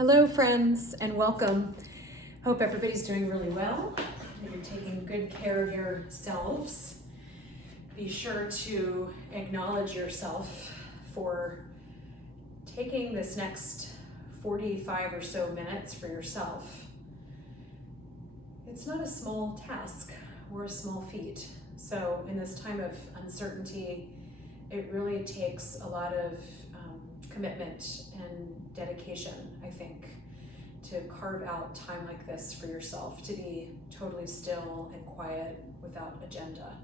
Hello friends and welcome. Hope everybody's doing really well, that you're taking good care of yourselves. Be sure to acknowledge yourself for taking this next 45 or so minutes for yourself. It's not a small task or a small feat. So in this time of uncertainty, it really takes a lot of commitment and dedication, I think, to carve out time like this for yourself, to be totally still and quiet without agenda.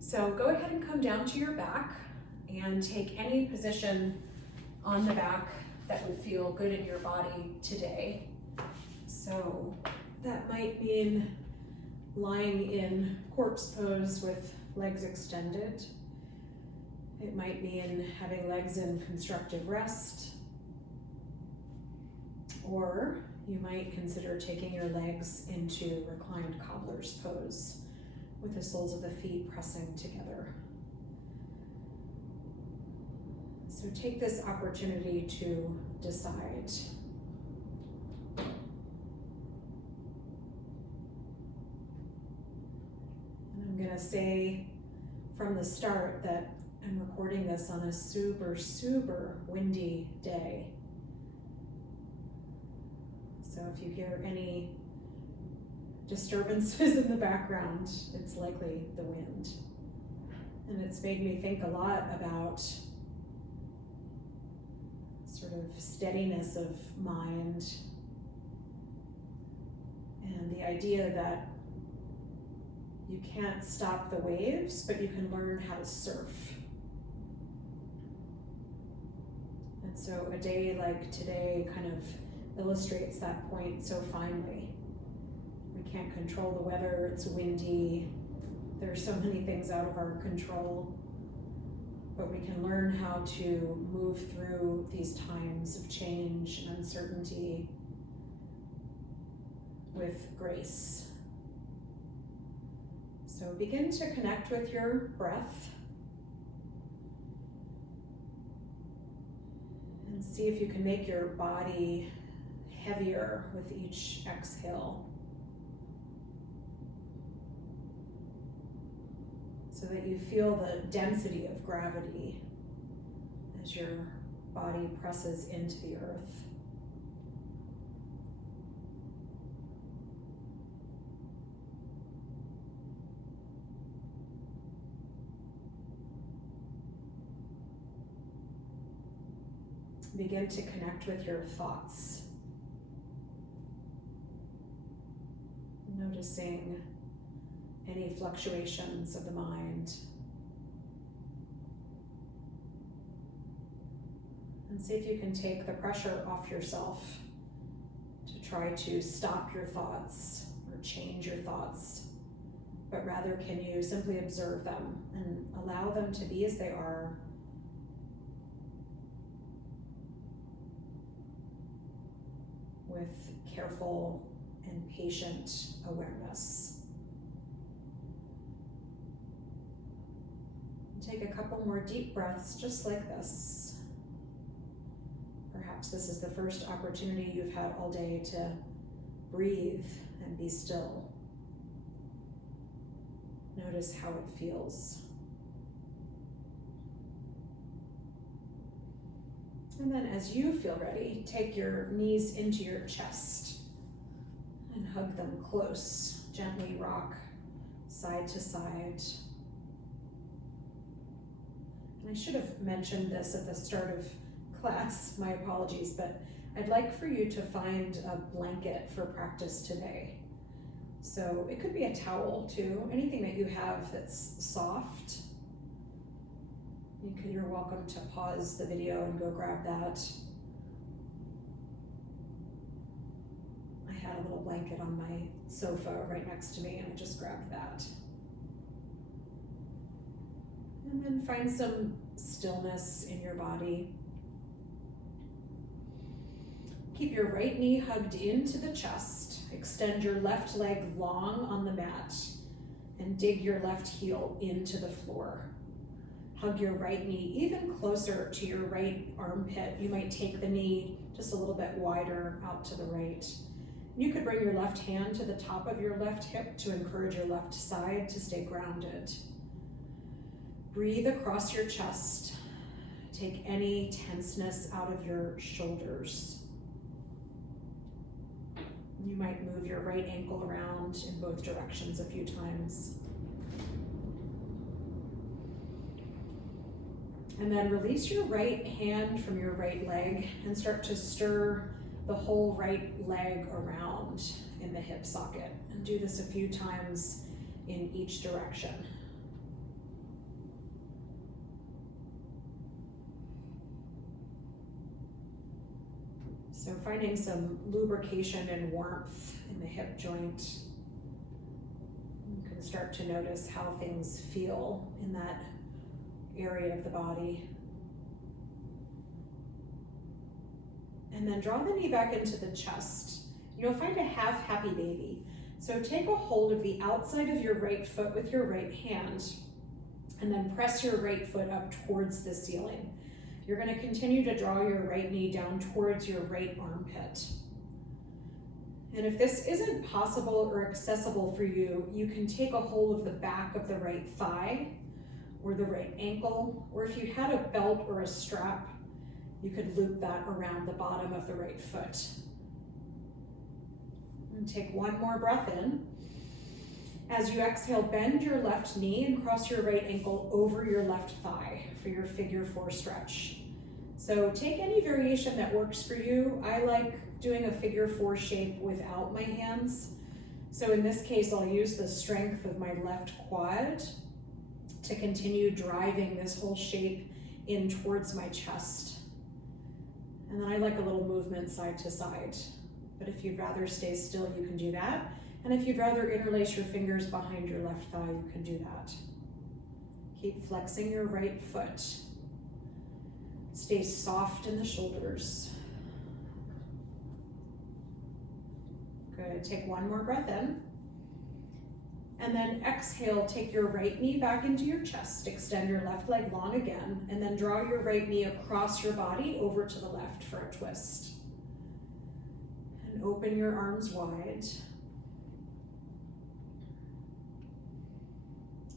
So go ahead and come down to your back and take any position on the back that would feel good in your body today. So that might mean lying in corpse pose with legs extended. It might mean having legs in constructive rest, or you might consider taking your legs into reclined cobbler's pose with the soles of the feet pressing together. So take this opportunity to decide. And I'm going to say from the start that I'm recording this on a super windy day. So if you hear any disturbances in the background, it's likely the wind. And it's made me think a lot about sort of steadiness of mind and the idea that you can't stop the waves, but you can learn how to surf. And so a day like today kind of illustrates that point so finely. We can't control the weather, it's windy, there are so many things out of our control, but we can learn how to move through these times of change and uncertainty with grace. So begin to connect with your breath and see if you can make your body heavier with each exhale, so that you feel the density of gravity as your body presses into the earth. Begin to connect with your thoughts. Noticing any fluctuations of the mind. And see if you can take the pressure off yourself to try to stop your thoughts or change your thoughts, but rather can you simply observe them and allow them to be as they are, with careful and patient awareness. Take a couple more deep breaths just like this. Perhaps this is the first opportunity you've had all day to breathe and be still. Notice how it feels. And then as you feel ready, take your knees into your chest and hug them close. Gently rock side to side. And I should have mentioned this at the start of class, my apologies, but I'd like for you to find a blanket for practice today. So it could be a towel too, anything that you have that's soft. You're welcome to pause the video and go grab that. I had a little blanket on my sofa right next to me and I just grabbed that. And then find some stillness in your body. Keep your right knee hugged into the chest. Extend your left leg long on the mat and dig your left heel into the floor. hug your right knee even closer to your right armpit. You might take the knee just a little bit wider out to the right. You could bring your left hand to the top of your left hip to encourage your left side to stay grounded. Breathe across your chest. Take any tenseness out of your shoulders. You might move your right ankle around in both directions a few times. And then release your right hand from your right leg and start to stir the whole right leg around in the hip socket. And do this a few times in each direction. So finding some lubrication and warmth in the hip joint. You can start to notice how things feel in that area of the body. And then draw the knee back into the chest. You'll find a half happy baby. So take a hold of the outside of your right foot with your right hand, and then press your right foot up towards the ceiling. You're going to continue to draw your right knee down towards your right armpit. And if this isn't possible or accessible for you, you can take a hold of the back of the right thigh or the right ankle, or if you had a belt or a strap, you could loop that around the bottom of the right foot. And take one more breath in. As you exhale, bend your left knee and cross your right ankle over your left thigh for your figure 4 stretch. So take any variation that works for you. I like doing a figure 4 shape without my hands. So in this case, I'll use the strength of my left quad to continue driving this whole shape in towards my chest. And then I like a little movement side to side. But if you'd rather stay still, you can do that. And if you'd rather interlace your fingers behind your left thigh, you can do that. Keep flexing your right foot. Stay soft in the shoulders. Good, take one more breath in. And then exhale, take your right knee back into your chest, extend your left leg long again, and then draw your right knee across your body over to the left for a twist. And open your arms wide.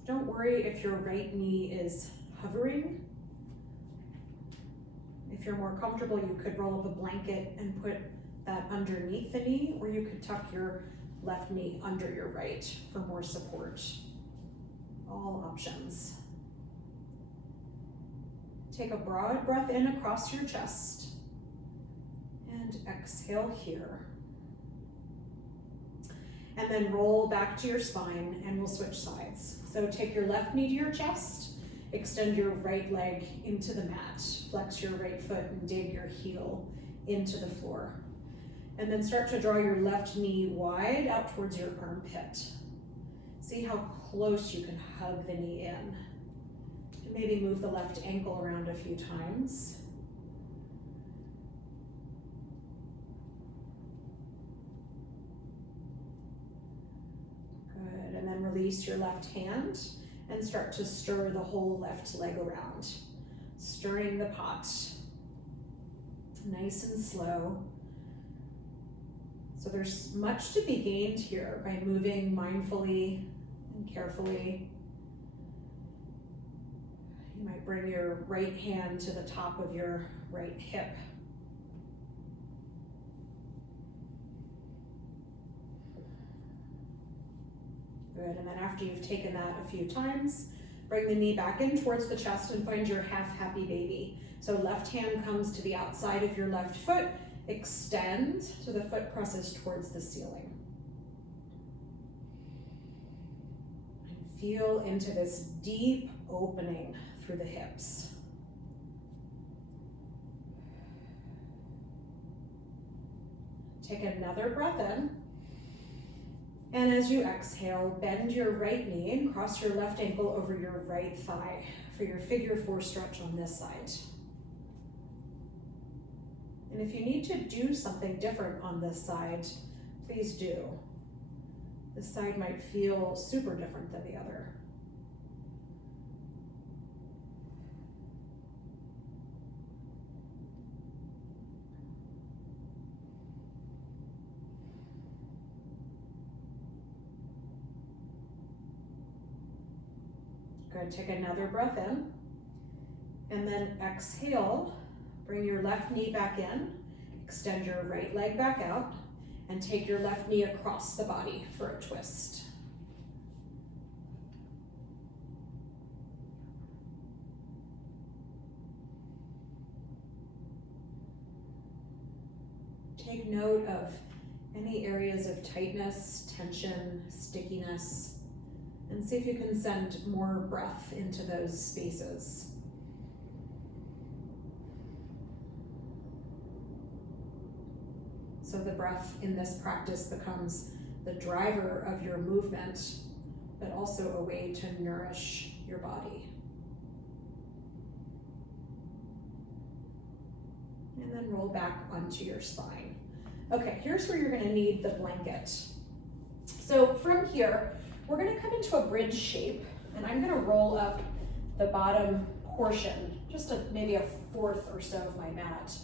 Don't worry if your right knee is hovering. If you're more comfortable, you could roll up a blanket and put that underneath the knee, or you could tuck your left knee under your right for more support. All options. Take a broad breath in across your chest and exhale here. And then roll back to your spine and we'll switch sides. So take your left knee to your chest, extend your right leg into the mat, flex your right foot and dig your heel into the floor. And then start to draw your left knee wide out towards your armpit. See how close you can hug the knee in. And maybe move the left ankle around a few times. Good, and then release your left hand and start to stir the whole left leg around. Stirring the pot. Nice and slow. So there's much to be gained here by moving mindfully and carefully. You might bring your right hand to the top of your right hip. Good, and then after you've taken that a few times, bring the knee back in towards the chest and find your half happy baby. So left hand comes to the outside of your left foot, extend so the foot presses towards the ceiling. And feel into this deep opening through the hips. Take another breath in. And as you exhale, bend your right knee and cross your left ankle over your right thigh for your figure 4 stretch on this side. And if you need to do something different on this side, please do. This side might feel super different than the other. Good, take another breath in. And then exhale, bring your left knee back in, extend your right leg back out, and take your left knee across the body for a twist. Take note of any areas of tightness, tension, stickiness, and see if you can send more breath into those spaces. So the breath in this practice becomes the driver of your movement, but also a way to nourish your body. And then roll back onto your spine. Okay, here's where you're gonna need the blanket. So from here, we're gonna come into a bridge shape, and I'm gonna roll up the bottom portion, just maybe a fourth or so of my mat,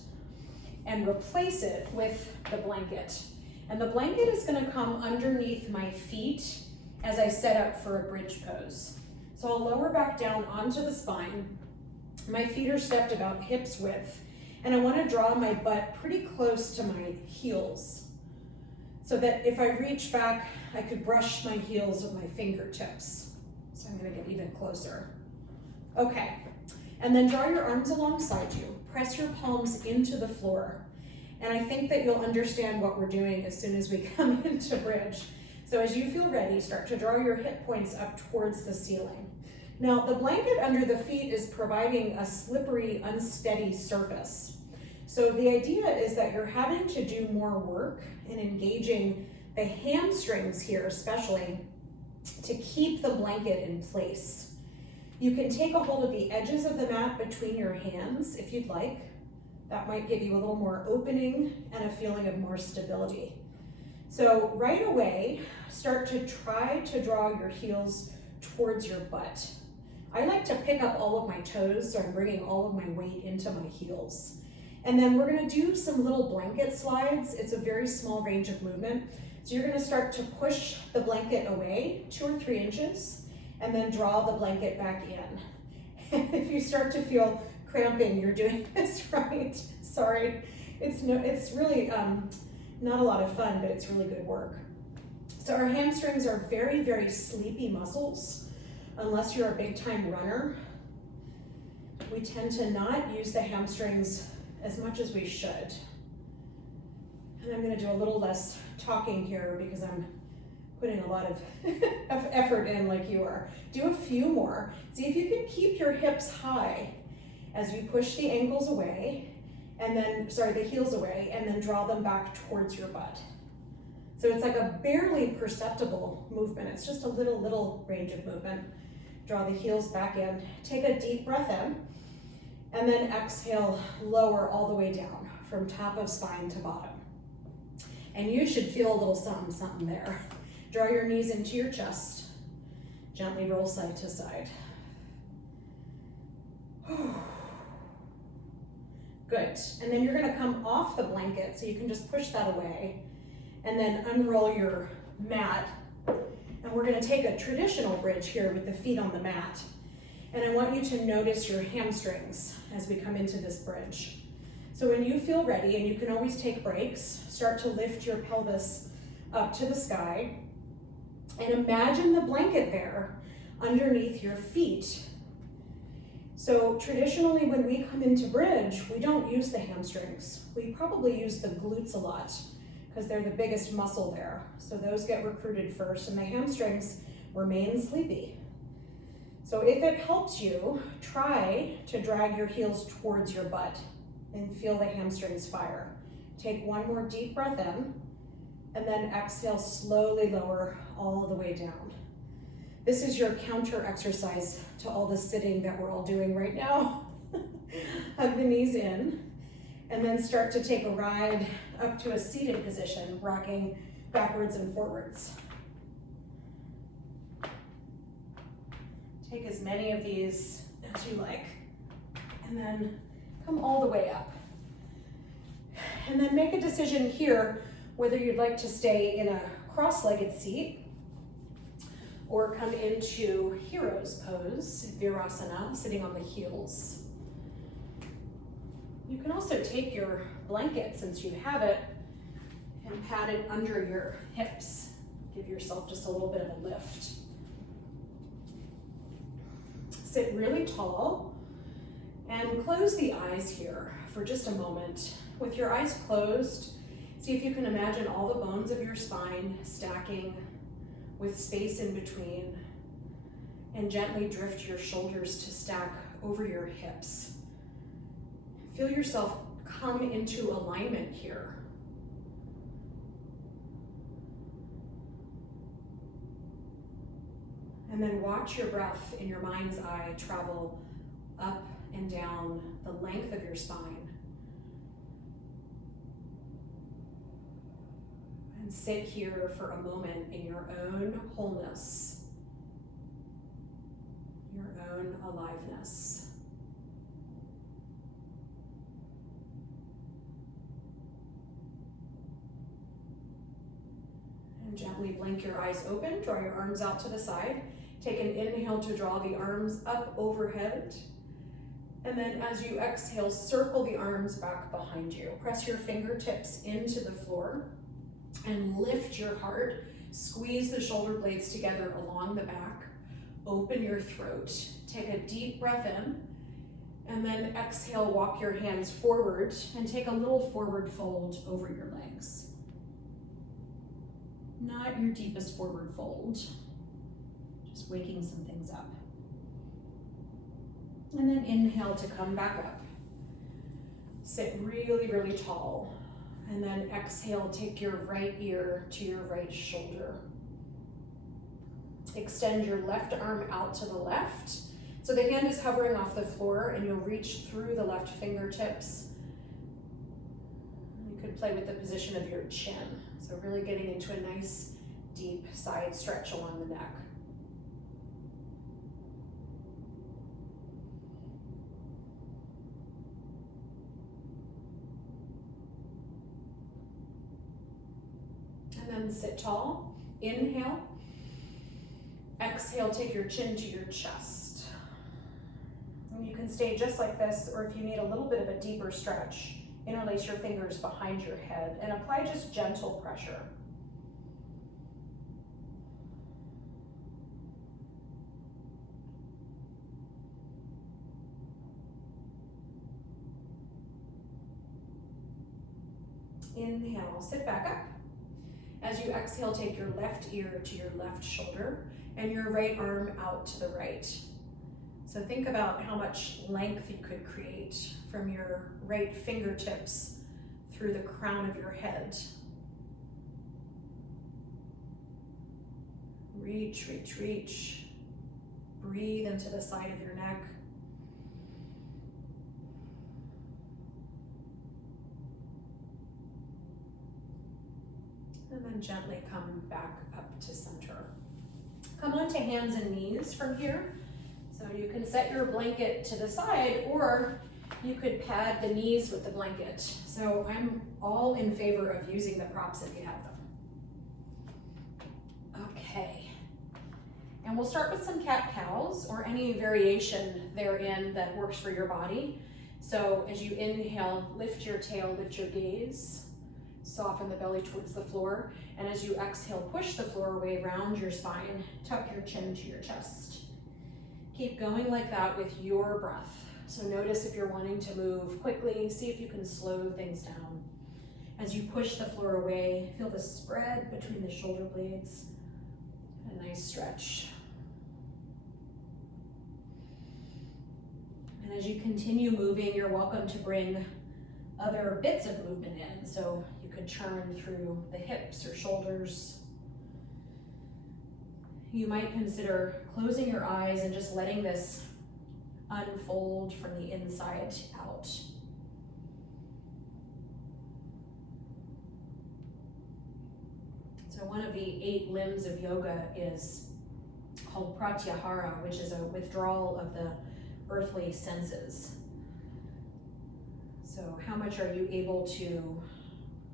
and replace it with the blanket. And the blanket is gonna come underneath my feet as I set up for a bridge pose. So I'll lower back down onto the spine. My feet are stepped about hips width, and I wanna draw my butt pretty close to my heels so that if I reach back, I could brush my heels with my fingertips. So I'm gonna get even closer. Okay, and then draw your arms alongside you. Press your palms into the floor. And I think that you'll understand what we're doing as soon as we come into bridge. So as you feel ready, start to draw your hip points up towards the ceiling. Now, the blanket under the feet is providing a slippery, unsteady surface. So the idea is that you're having to do more work in engaging the hamstrings here, especially, to keep the blanket in place. You can take a hold of the edges of the mat between your hands if you'd like. That might give you a little more opening and a feeling of more stability. So right away, start to try to draw your heels towards your butt. I like to pick up all of my toes, so I'm bringing all of my weight into my heels. And then we're gonna do some little blanket slides. It's a very small range of movement. So you're gonna start to push the blanket away 2 or 3 inches, and then draw the blanket back in. If you start to feel cramping, you're doing this right. Sorry, it's really not a lot of fun, but it's really good work. So our hamstrings are very, very sleepy muscles. Unless you're a big time runner, we tend to not use the hamstrings as much as we should. And I'm gonna do a little less talking here because I'm putting a lot of effort in like you are. Do a few more. See if you can keep your hips high as you push the ankles away, and then, the heels away, and then draw them back towards your butt. So it's like a barely perceptible movement. It's just a little range of movement. Draw the heels back in. Take a deep breath in, and then exhale, lower all the way down from top of spine to bottom. And you should feel a little something there. Draw your knees into your chest. Gently roll side to side. Good. And then you're gonna come off the blanket, so you can just push that away, and then unroll your mat. And we're gonna take a traditional bridge here with the feet on the mat. And I want you to notice your hamstrings as we come into this bridge. So when you feel ready, and you can always take breaks, start to lift your pelvis up to the sky, and imagine the blanket there underneath your feet. So traditionally, when we come into bridge, we don't use the hamstrings. We probably use the glutes a lot because they're the biggest muscle there. So those get recruited first, and the hamstrings remain sleepy. So if it helps you, try to drag your heels towards your butt and feel the hamstrings fire. Take one more deep breath in, and then exhale, slowly lower all the way down. This is your counter exercise to all the sitting that we're all doing right now. Hug the knees in, and then start to take a ride up to a seated position, rocking backwards and forwards. Take as many of these as you like, and then come all the way up. And then make a decision here whether you'd like to stay in a cross-legged seat or come into hero's pose, virasana, sitting on the heels. You can also take your blanket, since you have it, and pat it under your hips. Give yourself just a little bit of a lift. Sit really tall and close the eyes here for just a moment. With your eyes closed, see if you can imagine all the bones of your spine stacking with space in between, and gently drift your shoulders to stack over your hips. Feel yourself come into alignment here. And then watch your breath in your mind's eye travel up and down the length of your spine. And sit here for a moment in your own wholeness, your own aliveness. And gently blink your eyes open, draw your arms out to the side. Take an inhale to draw the arms up overhead. And then as you exhale, circle the arms back behind you. Press your fingertips into the floor and lift your heart. Squeeze the shoulder blades together along the back. Open your throat. Take a deep breath in. And then exhale, walk your hands forward and take a little forward fold over your legs. Not your deepest forward fold. Just waking some things up. And then inhale to come back up. Sit really, really tall. And then exhale, take your right ear to your right shoulder. Extend your left arm out to the left. So the hand is hovering off the floor and you'll reach through the left fingertips. You could play with the position of your chin. So really getting into a nice deep side stretch along the neck. And then sit tall. Inhale. Exhale, take your chin to your chest. And you can stay just like this, or if you need a little bit of a deeper stretch, interlace your fingers behind your head and apply just gentle pressure. Inhale, sit back up. As you exhale, take your left ear to your left shoulder and your right arm out to the right. So think about how much length you could create from your right fingertips through the crown of your head. Reach, reach, reach. Breathe into the side of your neck. And then gently come back up to center. Come onto hands and knees from here. So you can set your blanket to the side, or you could pad the knees with the blanket. So I'm all in favor of using the props if you have them. Okay. And we'll start with some cat-cows or any variation therein that works for your body. So as you inhale, lift your tail, lift your gaze. Soften the belly towards the floor, and as you exhale, push the floor away, round your spine, tuck your chin to your chest. Keep going like that with your breath. So notice if you're wanting to move quickly, see if you can slow things down. As you push the floor away, feel the spread between the shoulder blades, a nice stretch. And as you continue moving, you're welcome to bring other bits of movement in. So you could churn through the hips or shoulders. You might consider closing your eyes and just letting this unfold from the inside out. So one of the 8 limbs of yoga is called pratyahara, which is a withdrawal of the earthly senses. So how much are you able to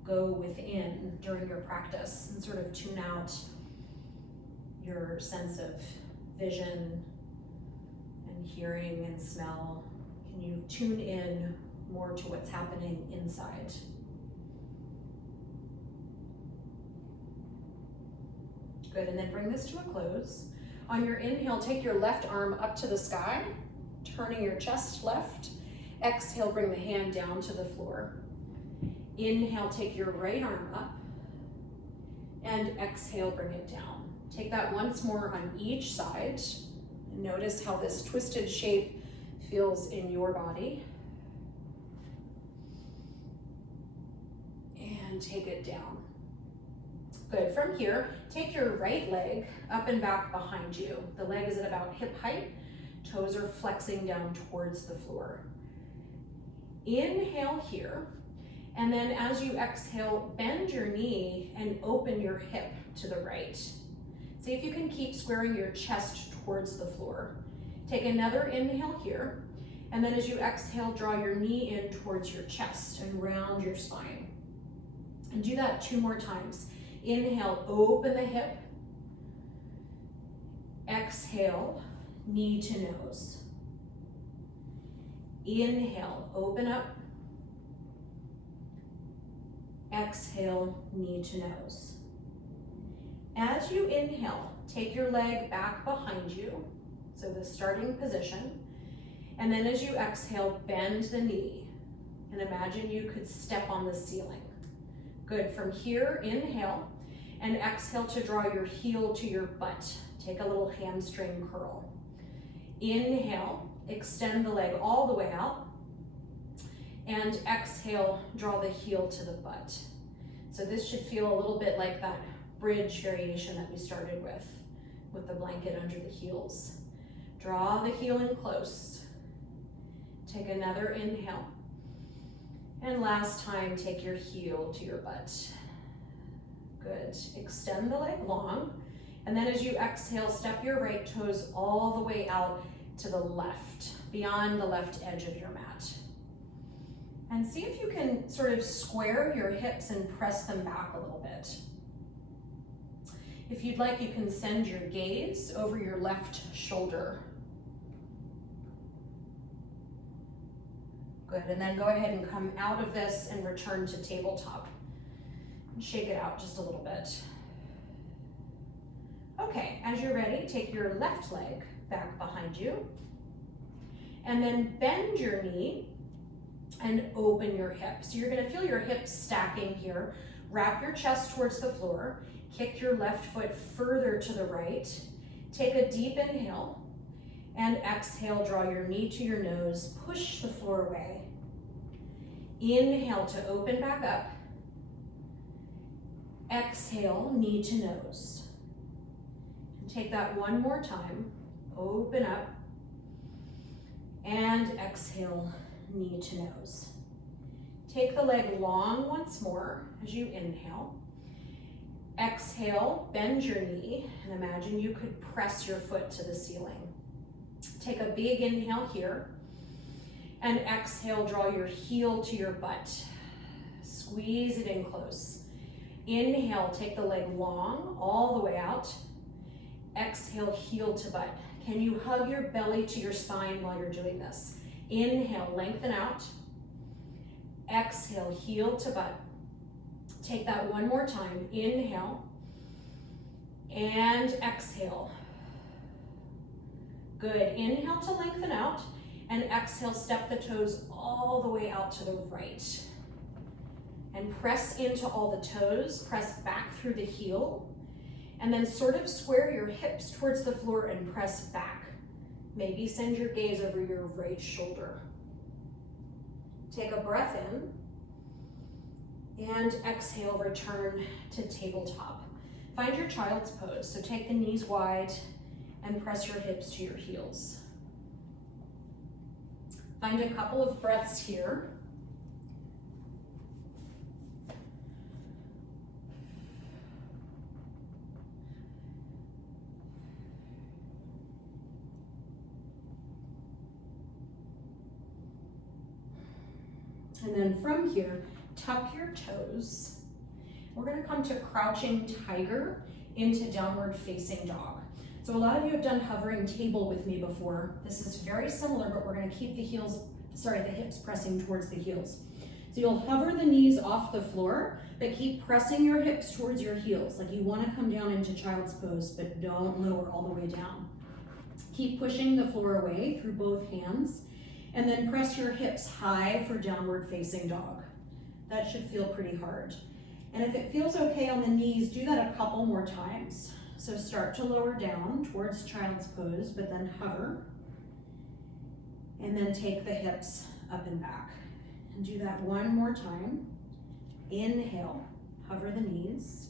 go within during your practice and sort of tune out your sense of vision and hearing and smell? Can you tune in more to what's happening inside? Good, and then bring this to a close. On your inhale, take your left arm up to the sky, turning your chest left. Exhale, bring the hand down to the floor. Inhale, take your right arm up, and exhale, bring it down. Take that once more on each side. Notice how this twisted shape feels in your body. And take it down. Good, from here, take your right leg up and back behind you. The leg is at about hip height. Toes are flexing down towards the floor. Inhale here, and then as you exhale, bend your knee and open your hip to the right. See if you can keep squaring your chest towards the floor. Take another inhale here, and then as you exhale, draw your knee in towards your chest and round your spine. And do that 2 more times. Inhale, open the hip. Exhale, knee to nose. Inhale, open up. Exhale, knee to nose. As you inhale, take your leg back behind you, so the starting position. And then as you exhale, bend the knee. And imagine you could step on the ceiling. Good, from here, inhale, and exhale to draw your heel to your butt. Take a little hamstring curl. Inhale, extend the leg all the way out, and exhale, draw the heel to the butt. So this should feel a little bit like that bridge variation that we started with the blanket under the heels. Draw the heel in close. Take another inhale. And last time, take your heel to your butt. Good. Extend the leg long. And then as you exhale, step your right toes all the way out to the left, beyond the left edge of your mat. And see if you can sort of square your hips and press them back a little bit. If you'd like, you can send your gaze over your left shoulder. Good, and then go ahead and come out of this and return to tabletop. And shake it out just a little bit. Okay, as you're ready, take your left leg back behind you. And then bend your knee and open your hip. So you're gonna feel your hips stacking here. Wrap your chest towards the floor. Kick your left foot further to the right. Take a deep inhale. And exhale, draw your knee to your nose, push the floor away. Inhale to open back up. Exhale, knee to nose. And take that one more time. Open up. And exhale, knee to nose. Take the leg long once more as you inhale. Exhale, bend your knee, and imagine you could press your foot to the ceiling. Take a big inhale here, and exhale, draw your heel to your butt. Squeeze it in close. Inhale, take the leg long, all the way out. Exhale, heel to butt. Can you hug your belly to your spine while you're doing this? Inhale, lengthen out. Exhale, heel to butt. Take that one more time. Inhale, and exhale. Good, inhale to lengthen out, and exhale, step the toes all the way out to the right. And press into all the toes, press back through the heel, and then sort of square your hips towards the floor and press back. Maybe send your gaze over your right shoulder. Take a breath in, and exhale, return to tabletop. Find your child's pose, so take the knees wide, and press your hips to your heels. Find a couple of breaths here. And then from here, tuck your toes. We're gonna come to crouching tiger. into downward facing dog. So a lot of you have done hovering table with me before. This is very similar, but we're gonna keep the hips pressing towards the heels. So you'll hover the knees off the floor, but keep pressing your hips towards your heels. Like you wanna come down into child's pose, but don't lower all the way down. Keep pushing the floor away through both hands, and then press your hips high for downward facing dog. That should feel pretty hard. And if it feels okay on the knees, do that a couple more times. So start to lower down towards child's pose, but then hover. And then take the hips up and back. And do that one more time. Inhale, hover the knees.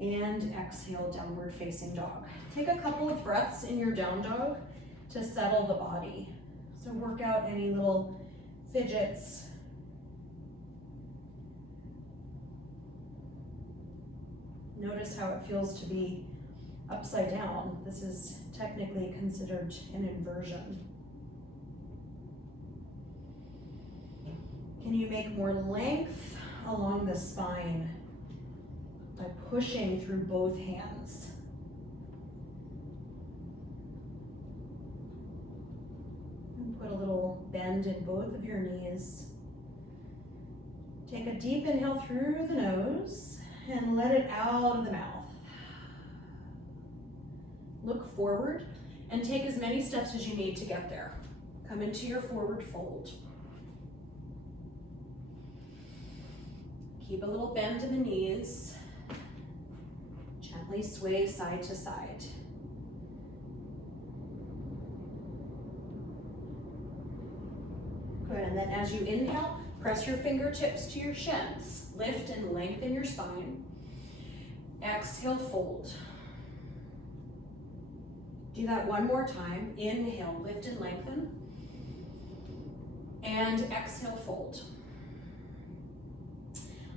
And exhale, downward facing dog. Take a couple of breaths in your down dog to settle the body. So work out any little fidgets. Notice how it feels to be upside down. This is technically considered an inversion. Can you make more length along the spine by pushing through both hands? And put a little bend in both of your knees. Take a deep inhale through the nose and let it out of the mouth. Look forward and take as many steps as you need to get there. Come into your forward fold. Keep a little bend in the knees. Gently sway side to side. Good, and then as you inhale, press your fingertips to your shins. Lift and lengthen your spine. Exhale, fold. Do that one more time. Inhale, lift and lengthen. And exhale, fold.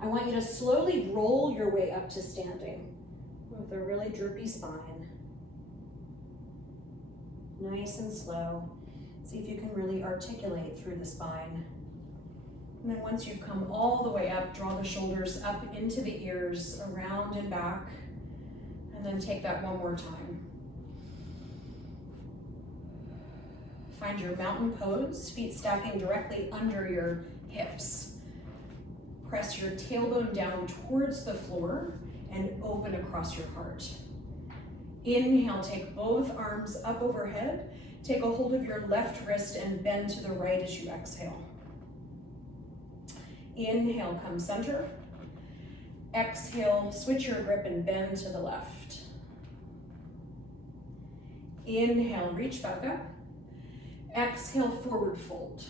I want you to slowly roll your way up to standing with a really droopy spine. Nice and slow. See if you can really articulate through the spine. And then once you've come all the way up, draw the shoulders up into the ears, around and back, and then take that one more time. Find your mountain pose, feet stacking directly under your hips. Press your tailbone down towards the floor and open across your heart. Inhale, take both arms up overhead. Take a hold of your left wrist and bend to the right as you exhale. Inhale, come center. Exhale, switch your grip and bend to the left. Inhale, reach back up. Exhale, forward fold.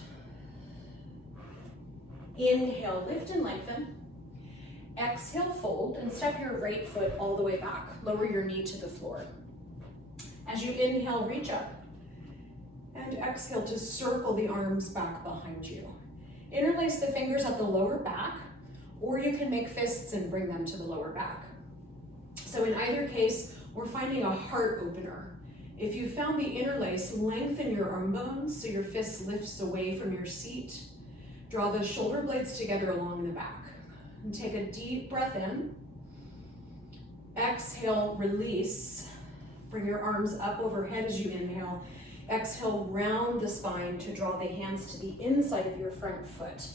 Inhale, lift and lengthen. Exhale, fold, and step your right foot all the way back. Lower your knee to the floor. As you inhale, reach up. And exhale to circle the arms back behind you. Interlace the fingers at the lower back, or you can make fists and bring them to the lower back. So in either case, we're finding a heart opener. If you found the interlace, lengthen your arm bones so your fist lifts away from your seat. Draw the shoulder blades together along the back. And take a deep breath in. Exhale, release. Bring your arms up overhead as you inhale. Exhale, round the spine to draw the hands to the inside of your front foot.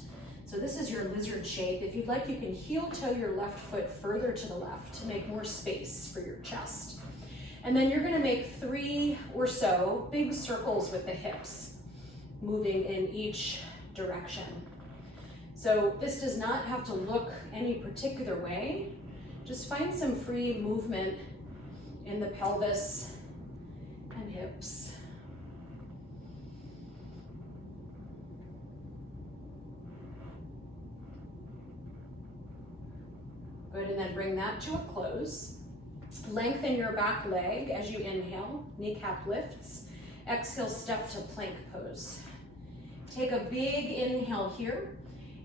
So this is your lizard shape. If you'd like, you can heel toe your left foot further to the left to make more space for your chest. And then you're gonna make 3 or so big circles with the hips, moving in each direction. So this does not have to look any particular way. Just find some free movement in the pelvis and hips. Good, and then bring that to a close. Lengthen your back leg as you inhale, kneecap lifts. Exhale, step to plank pose. Take a big inhale here,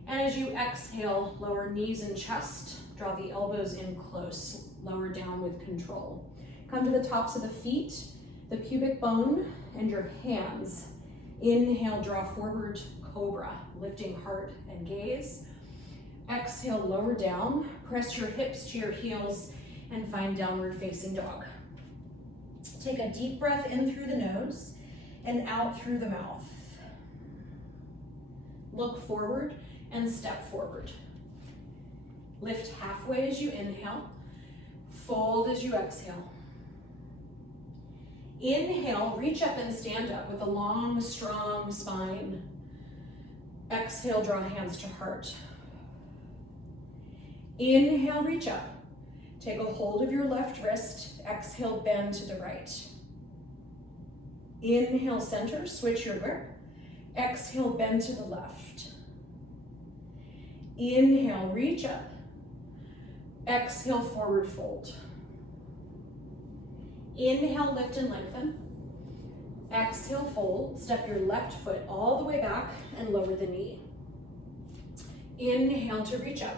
and as you exhale, lower knees and chest, draw the elbows in close, lower down with control. Come to the tops of the feet, the pubic bone, and your hands. Inhale, draw forward, cobra, lifting heart and gaze. Exhale, lower down, press your hips to your heels, and find downward facing dog. Take a deep breath in through the nose and out through the mouth. Look forward and step forward. Lift halfway as you inhale. Fold as you exhale. Inhale, reach up and stand up with a long, strong spine. Exhale, draw hands to heart. Inhale, reach up. Take a hold of your left wrist. Exhale, bend to the right. Inhale, center, switch your grip. Exhale, bend to the left. Inhale, reach up. Exhale, forward fold. Inhale, lift and lengthen. Exhale, fold. Step your left foot all the way back and lower the knee. Inhale to reach up.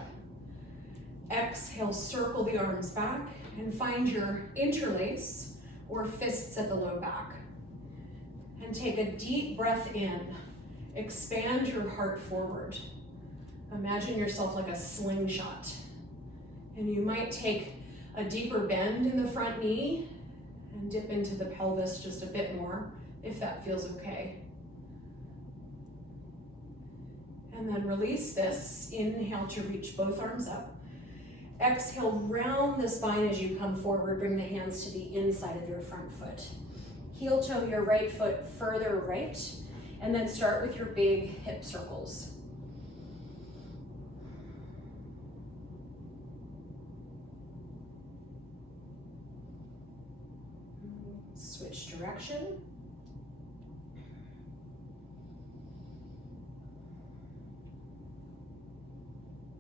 Exhale, circle the arms back and find your interlace or fists at the low back. And take a deep breath in. Expand your heart forward. Imagine yourself like a slingshot. And you might take a deeper bend in the front knee and dip into the pelvis just a bit more, if that feels okay. And then release this. Inhale to reach both arms up. Exhale, round the spine as you come forward. Bring the hands to the inside of your front foot. Heel toe your right foot further right, and then start with your big hip circles. Switch direction.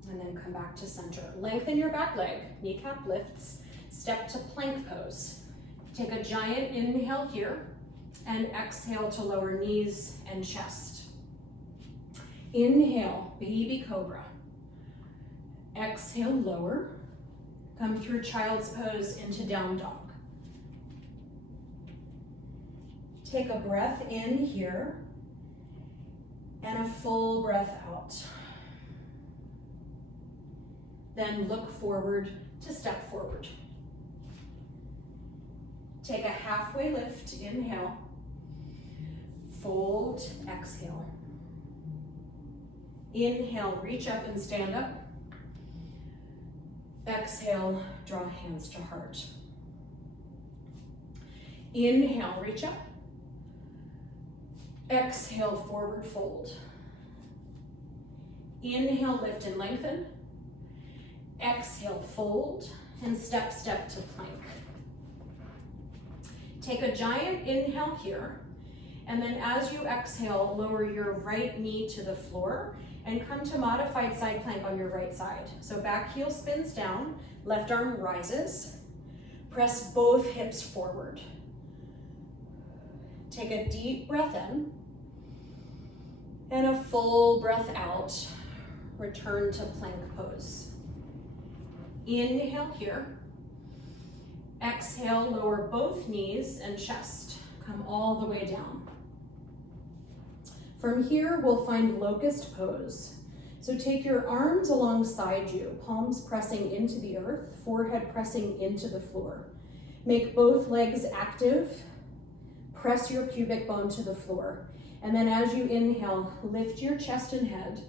And then come back to center. Lengthen your back leg, kneecap lifts, step to plank pose. Take a giant inhale here and exhale to lower knees and chest. Inhale, baby cobra. Exhale, lower. Come through child's pose into down dog. Take a breath in here and a full breath out. Then look forward to step forward. Take a halfway lift, inhale. Fold, exhale. Inhale, reach up and stand up. Exhale, draw hands to heart. Inhale, reach up. Exhale, forward fold. Inhale, lift and lengthen. Exhale, fold, and step to plank. Take a giant inhale here, and then as you exhale, lower your right knee to the floor and come to modified side plank on your right side. So back heel spins down, left arm rises. Press both hips forward. Take a deep breath in and a full breath out. Return to plank pose. Inhale here. Exhale, lower both knees and chest. Come all the way down. From here, we'll find locust pose. So take your arms alongside you, palms pressing into the earth, forehead pressing into the floor. Make both legs active. Press your pubic bone to the floor. And then as you inhale, lift your chest and head.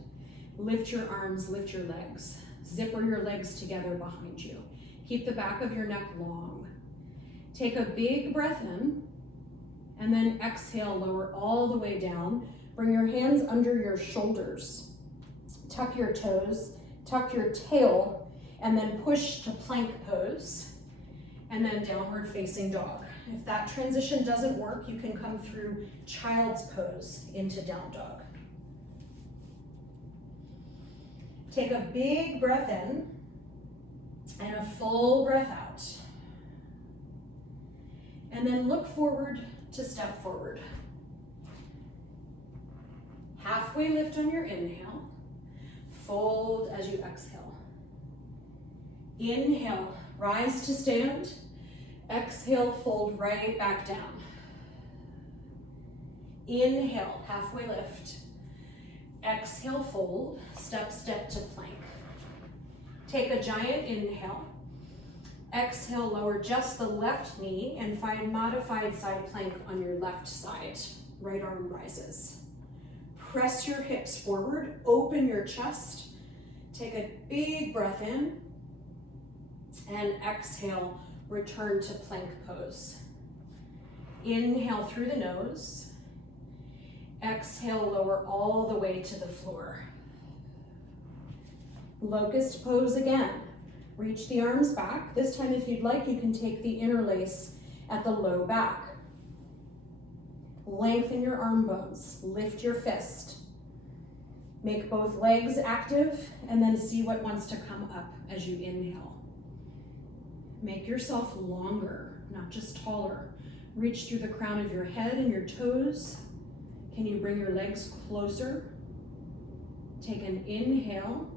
Lift your arms, lift your legs. Zipper your legs together behind you. Keep the back of your neck long. Take a big breath in, and then exhale, lower all the way down. Bring your hands under your shoulders. Tuck your toes, tuck your tail, and then push to plank pose, and then downward facing dog. If that transition doesn't work, you can come through child's pose into down dog. Take a big breath in and a full breath out. And then look forward to step forward. Halfway lift on your inhale. Fold as you exhale. Inhale, rise to stand. Exhale, fold right back down. Inhale, halfway lift. Exhale, fold, step to plank. Take a giant inhale. Exhale, lower just the left knee and find modified side plank on your left side. Right arm rises. Press your hips forward, open your chest. Take a big breath in. And exhale, return to plank pose. Inhale through the nose. Exhale, lower all the way to the floor. Locust pose again. Reach the arms back. This time, if you'd like, you can take the interlace at the low back. Lengthen your arm bones. Lift your fist. Make both legs active and then see what wants to come up as you inhale. Make yourself longer, not just taller. Reach through the crown of your head and your toes. Can you bring your legs closer? Take an inhale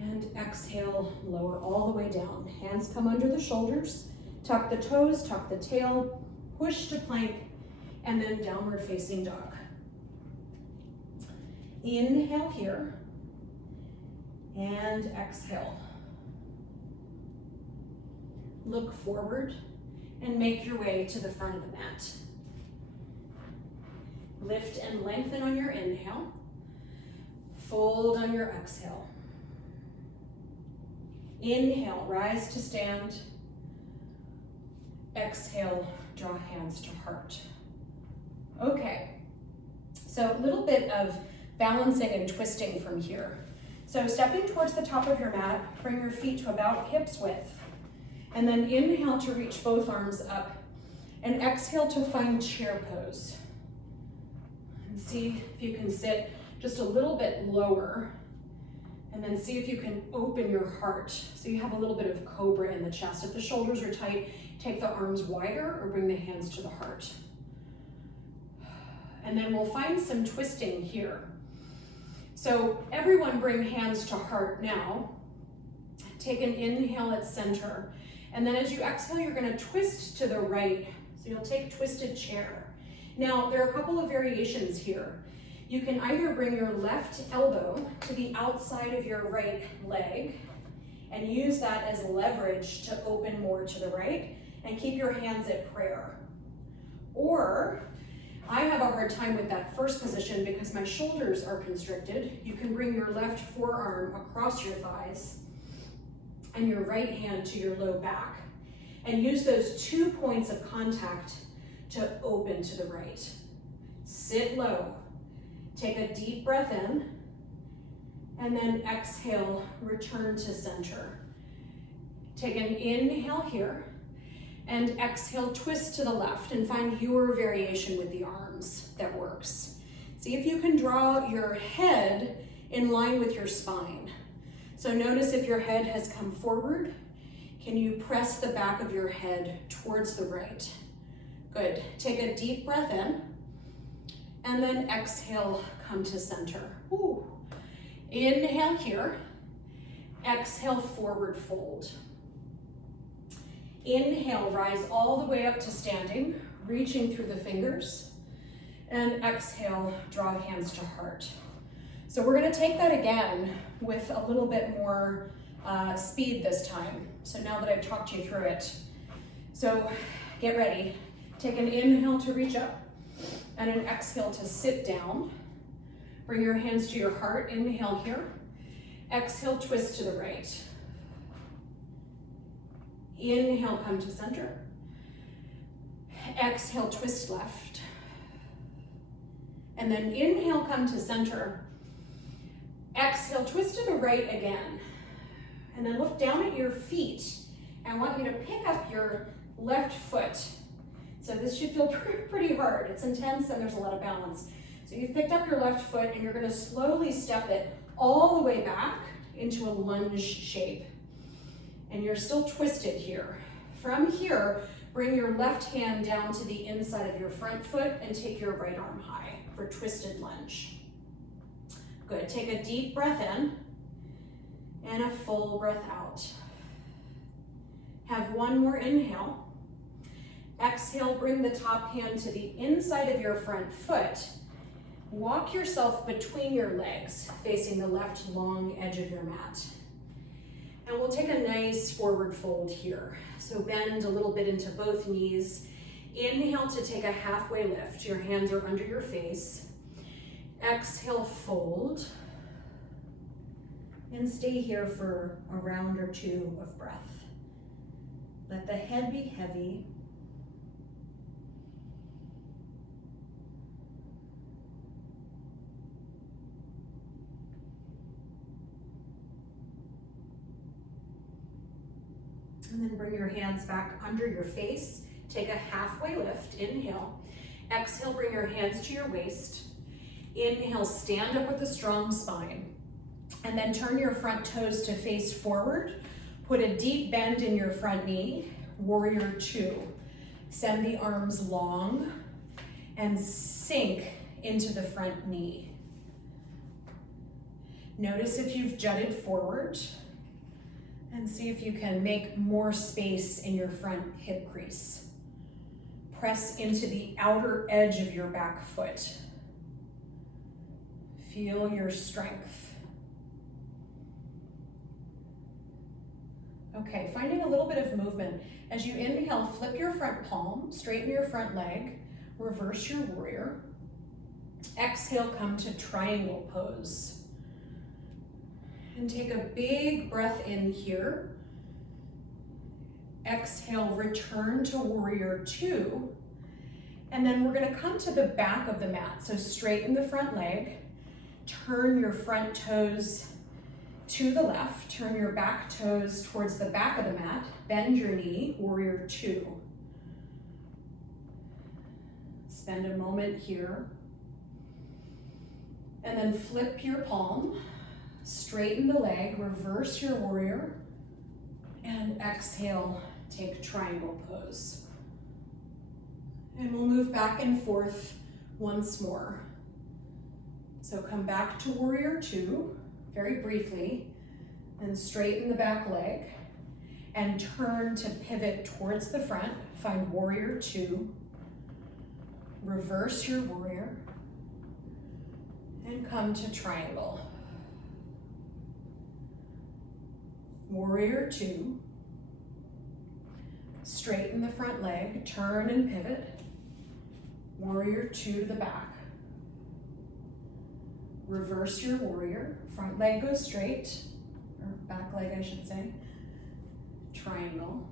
and exhale, lower all the way down. Hands come under the shoulders. Tuck the toes, tuck the tail, push to plank, and then downward facing dog. Inhale here and exhale. Look forward and make your way to the front of the mat. Lift and lengthen on your inhale. Fold on your exhale. Inhale, rise to stand. Exhale, draw hands to heart. Okay, so a little bit of balancing and twisting from here. So stepping towards the top of your mat, bring your feet to about hips width. And then inhale to reach both arms up. And exhale to find chair pose. And see if you can sit just a little bit lower. And then see if you can open your heart. So you have a little bit of cobra in the chest. If the shoulders are tight, take the arms wider or bring the hands to the heart. And then we'll find some twisting here. So everyone bring hands to heart now. Take an inhale at center. And then as you exhale, you're gonna twist to the right. So you'll take twisted chair. Now, there are a couple of variations here. You can either bring your left elbow to the outside of your right leg and use that as leverage to open more to the right and keep your hands at prayer. Or, I have a hard time with that first position because my shoulders are constricted. You can bring your left forearm across your thighs and your right hand to your low back and use those 2 points of contact to open to the right. Sit low. Take a deep breath in, and then exhale, return to center. Take an inhale here, and exhale, twist to the left, and find your variation with the arms that works. See if you can draw your head in line with your spine. So notice if your head has come forward, can you press the back of your head towards the right? Good. Take a deep breath in. And then exhale, come to center. Ooh. Inhale here. Exhale, forward fold. Inhale, rise all the way up to standing, reaching through the fingers. And exhale, draw hands to heart. So we're gonna take that again with a little bit more speed this time. So now that I've talked you through it. So get ready. Take an inhale to reach up. And an exhale to sit down. Bring your hands to your heart. Inhale here. Exhale, twist to the right. Inhale, come to center. Exhale, twist left. And then inhale, come to center. Exhale, twist to the right again. And then look down at your feet. I want you to pick up your left foot. So this should feel pretty hard. It's intense and there's a lot of balance. So you've picked up your left foot and you're gonna slowly step it all the way back into a lunge shape. And you're still twisted here. From here, bring your left hand down to the inside of your front foot and take your right arm high for twisted lunge. Good, take a deep breath in and a full breath out. Have one more inhale. Exhale, bring the top hand to the inside of your front foot. Walk yourself between your legs, facing the left long edge of your mat. And we'll take a nice forward fold here. So bend a little bit into both knees. Inhale to take a halfway lift. Your hands are under your face. Exhale, fold. And stay here for a round or two of breath. Let the head be heavy. And then bring your hands back under your face. Take a halfway lift, inhale. Exhale, bring your hands to your waist. Inhale, stand up with a strong spine. And then turn your front toes to face forward. Put a deep bend in your front knee, warrior two. Send the arms long and sink into the front knee. Notice if you've jutted forward and see if you can make more space in your front hip crease. Press into the outer edge of your back foot. Feel your strength. Okay, finding a little bit of movement. As you inhale, flip your front palm, straighten your front leg, reverse your warrior. Exhale, come to triangle pose. And take a big breath in here. Exhale, return to warrior two. And then we're gonna come to the back of the mat. So straighten the front leg, turn your front toes to the left, turn your back toes towards the back of the mat, bend your knee, warrior two. Spend a moment here. And then flip your palm, straighten the leg, reverse your warrior, and exhale, take triangle pose. And we'll move back and forth once more. So come back to warrior two, very briefly, and straighten the back leg, and turn to pivot towards the front, find warrior two, reverse your warrior, and come to triangle. Warrior two, straighten the front leg, turn and pivot, warrior two to the back. Reverse your warrior, front leg goes straight, or back leg I should say, triangle.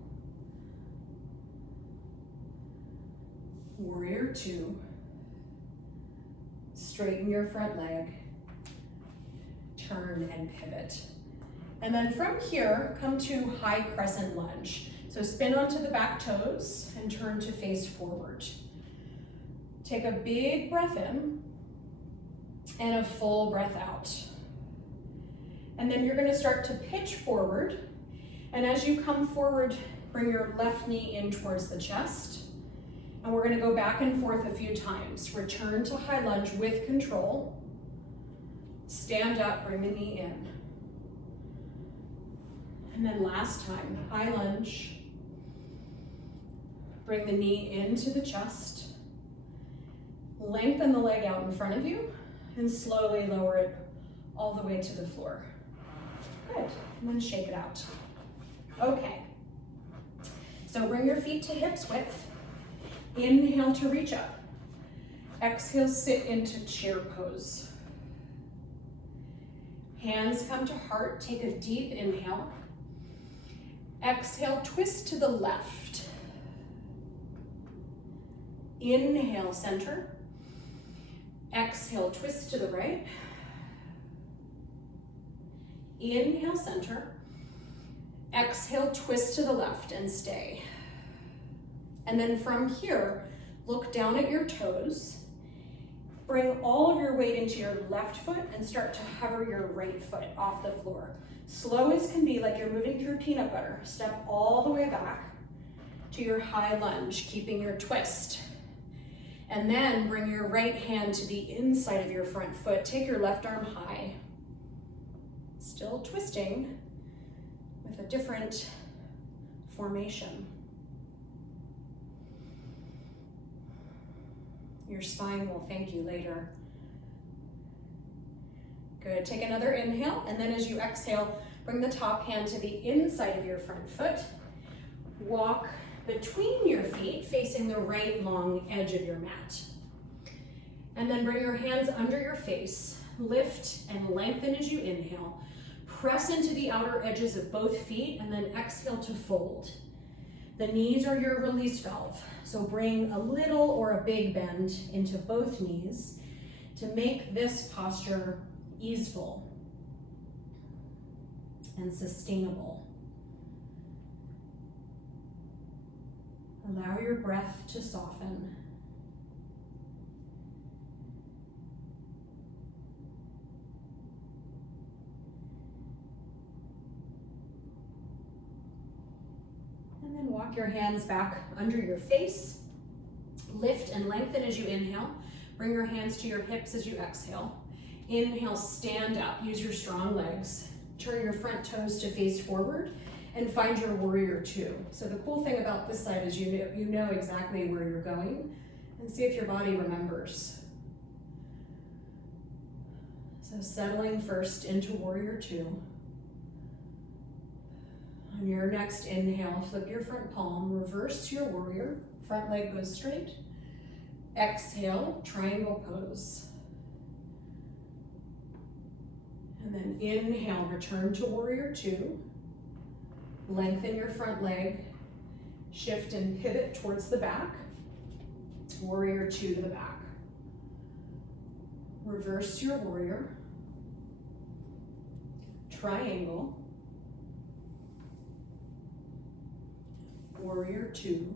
Warrior two, straighten your front leg, turn and pivot. And then from here, come to high crescent lunge. So spin onto the back toes and turn to face forward. Take a big breath in and a full breath out. And then you're gonna start to pitch forward. And as you come forward, bring your left knee in towards the chest. And we're gonna go back and forth a few times. Return to high lunge with control. Stand up, bring the knee in. And then last time, high lunge. Bring the knee into the chest. Lengthen the leg out in front of you and slowly lower it all the way to the floor. Good, and then shake it out. Okay, so bring your feet to hips width. Inhale to reach up. Exhale, sit into chair pose. Hands come to heart, take a deep inhale. Exhale, twist to the left. Inhale, center. Exhale, twist to the right. Inhale, center. Exhale, twist to the left and stay. And then from here, look down at your toes. Bring all of your weight into your left foot and start to hover your right foot off the floor. Slow as can be, like you're moving through peanut butter. Step all the way back to your high lunge, keeping your twist. And then bring your right hand to the inside of your front foot. Take your left arm high. Still twisting with a different formation. Your spine will thank you later. Good, take another inhale, and then as you exhale, Bring the top hand to the inside of your front foot. Walk between your feet, facing the right long edge of your mat. And then bring your hands under your face. Lift and lengthen as you inhale. Press into the outer edges of both feet and then exhale to fold. The knees are your release valve, so bring a little or a big bend into both knees to make this posture easeful and sustainable. Allow your breath to soften. And then walk your hands back under your face. Lift and lengthen as you inhale. Bring your hands to your hips as you exhale. Inhale, stand up. Use your strong legs. Turn your front toes to face forward and find your warrior two. So the cool thing about this side is you know exactly where you're going, and see if your body remembers. So settling first into warrior two. On your next inhale, flip your front palm, reverse your warrior, front leg goes straight. Exhale, triangle pose. And then inhale, return to warrior two. Lengthen your front leg, shift and pivot towards the back. Warrior two to the back. Reverse your warrior. Triangle. Warrior two.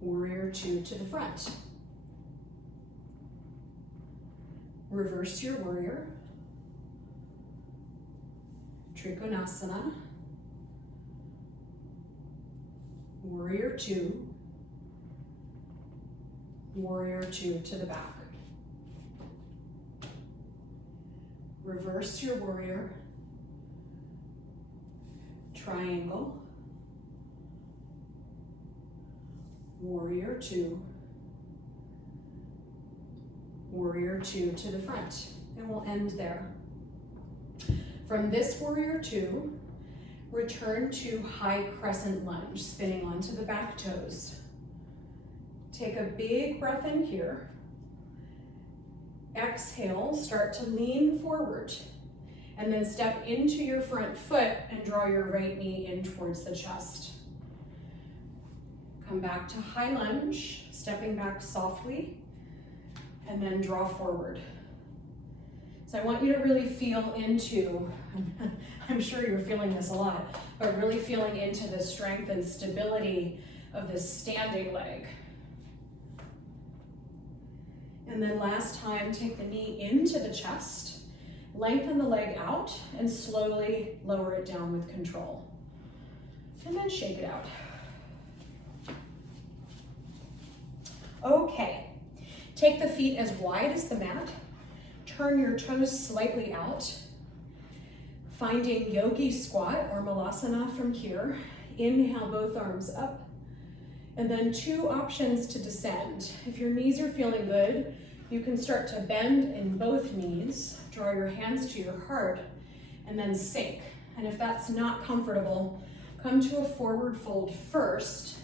Warrior two to the front. Reverse your warrior. Trikonasana. Warrior two. Warrior two to the back. Reverse your warrior. Triangle. Warrior two. Warrior two to the front. And we'll end there. From this warrior two, return to high crescent lunge, spinning onto the back toes. Take a big breath in here. Exhale, start to lean forward, and then step into your front foot and draw your right knee in towards the chest. Come back to high lunge, stepping back softly, and then draw forward. So I want you to really feel into, I'm sure you're feeling this a lot, but really feeling into the strength and stability of this standing leg. And then last time, take the knee into the chest, lengthen the leg out, and slowly lower it down with control. And then shake it out. Okay, take the feet as wide as the mat. Turn your toes slightly out. Finding yogi squat or malasana from here. Inhale both arms up. And then two options to descend. If your knees are feeling good, you can start to bend in both knees. Draw your hands to your heart and then sink. And if that's not comfortable, come to a forward fold first,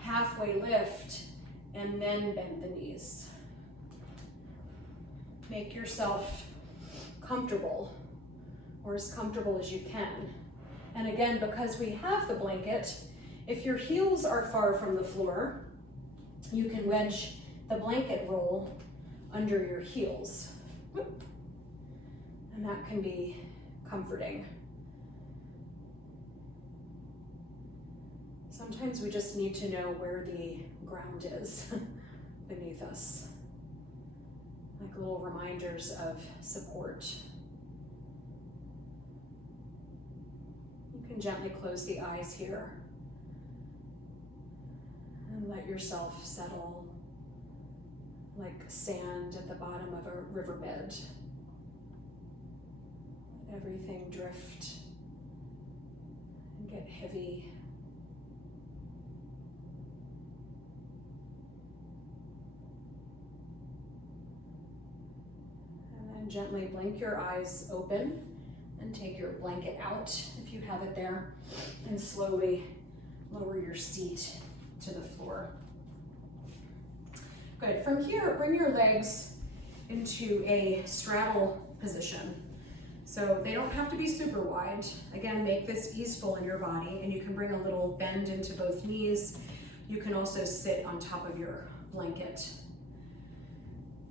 halfway lift, and then bend the knees. Make yourself comfortable, or as comfortable as you can. And again, because we have the blanket, if your heels are far from the floor, you can wedge the blanket roll under your heels. And that can be comforting. Sometimes we just need to know where the ground is beneath us. Like little reminders of support. You can gently close the eyes here and let yourself settle like sand at the bottom of a riverbed. Let everything drift and get heavy. gently blink your eyes open and take your blanket out if you have it there, and slowly lower your seat to the floor. Good. From here, bring your legs into a straddle position. So they don't have to be super wide. Again, make this easeful in your body, and you can bring a little bend into both knees. You can also sit on top of your blanket.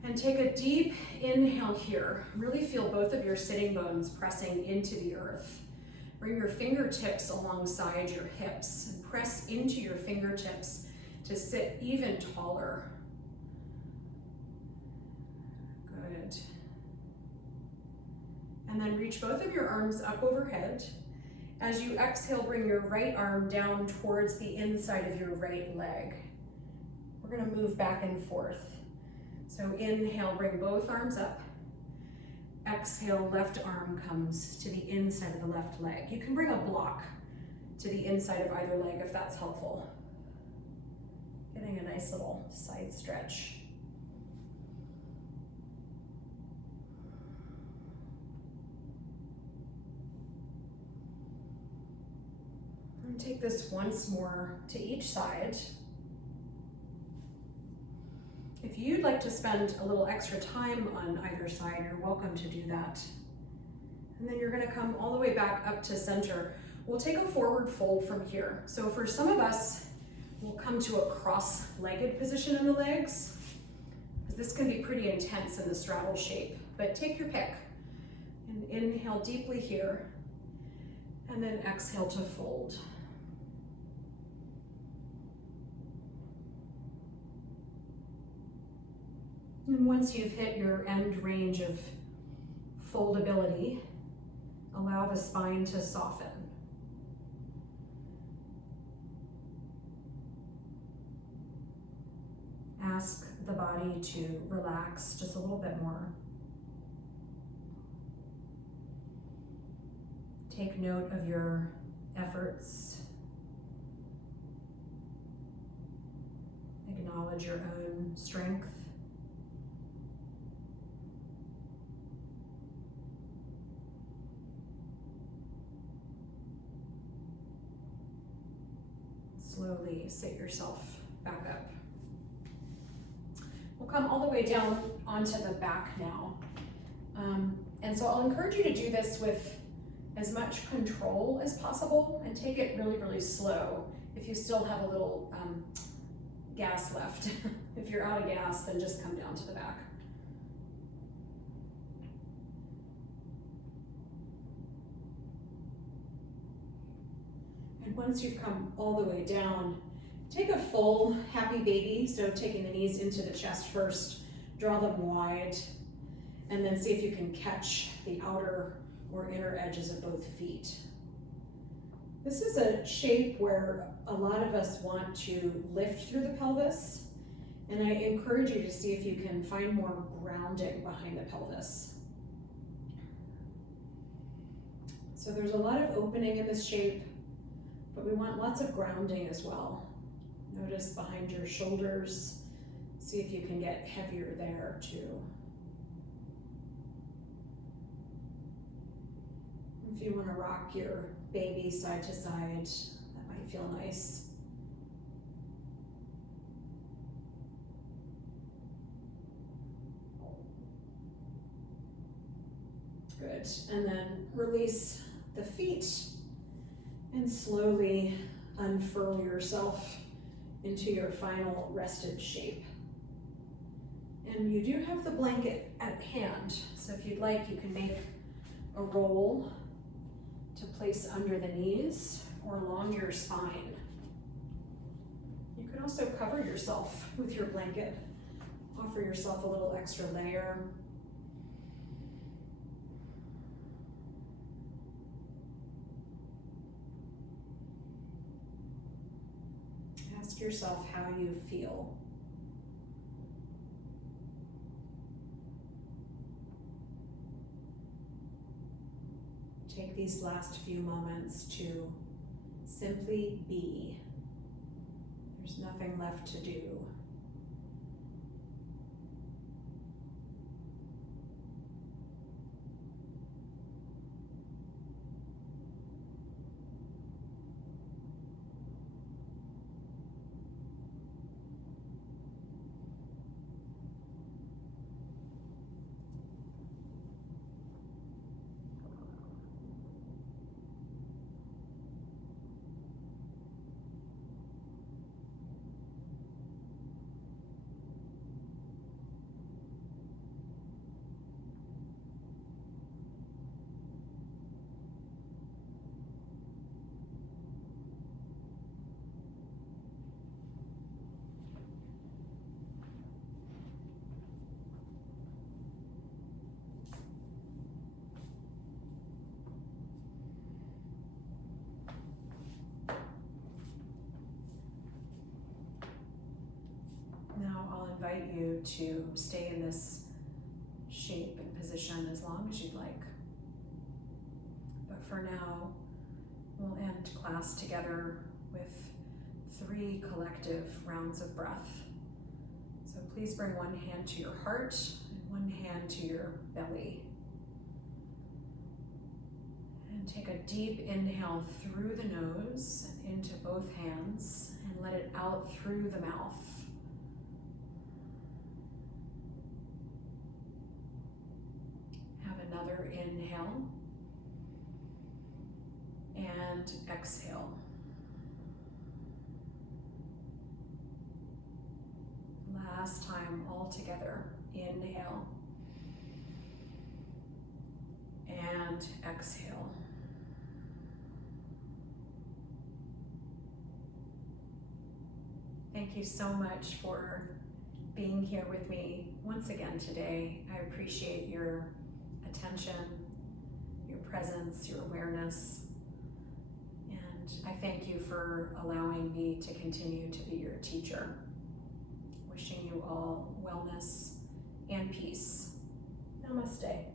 And take a deep inhale here. Really feel both of your sitting bones pressing into the earth. Bring your fingertips alongside your hips and press into your fingertips to sit even taller. Good. And then reach both of your arms up overhead. As you exhale, bring your right arm down towards the inside of your right leg. We're going to move back and forth. So inhale, bring both arms up. Exhale, left arm comes to the inside of the left leg. You can bring a block to the inside of either leg if that's helpful. Getting a nice little side stretch. And take this once more to each side. If you'd like to spend a little extra time on either side, you're welcome to do that. And then you're going to come all the way back up to center. We'll take a forward fold from here. So for some of us, we'll come to a cross-legged position in the legs, because this can be pretty intense in the straddle shape, but take your pick. And inhale deeply here, and then exhale to fold. And once you've hit your end range of foldability, allow the spine to soften. Ask the body to relax just a little bit more. Take note of your efforts. Acknowledge your own strength. Slowly sit yourself back up. We'll come all the way down onto the back now. And so I'll encourage you to do this with as much control as possible and take it really, really slow. If you still have a little gas left. If you're out of gas, then just come down to the back. And once you've come all the way down, take a full happy baby. So taking the knees into the chest first, draw them wide, and then see if you can catch the outer or inner edges of both feet. This is a shape where a lot of us want to lift through the pelvis, and I encourage you to see if you can find more grounding behind the pelvis. So there's a lot of opening in this shape, but we want lots of grounding as well. Notice behind your shoulders. See if you can get heavier there too. If you want to rock your baby side to side, that might feel nice. Good. And then release the feet and slowly unfurl yourself into your final rested shape. And you do have the blanket at hand, so if you'd like, you can make a roll to place under the knees or along your spine. You could also cover yourself with your blanket. Offer yourself a little extra layer. Ask yourself how you feel. Take these last few moments to simply be. There's nothing left to do. to stay in this shape and position as long as you'd like. But for now, we'll end class together with 3 collective rounds of breath. So please bring one hand to your heart and one hand to your belly. And take a deep inhale through the nose and into both hands, and let it out through the mouth. Have another inhale and exhale. Last time all together. Inhale and exhale. Thank you so much for being here with me once again today. I appreciate your attention, your presence, your awareness, and I thank you for allowing me to continue to be your teacher. Wishing you all wellness and peace. Namaste.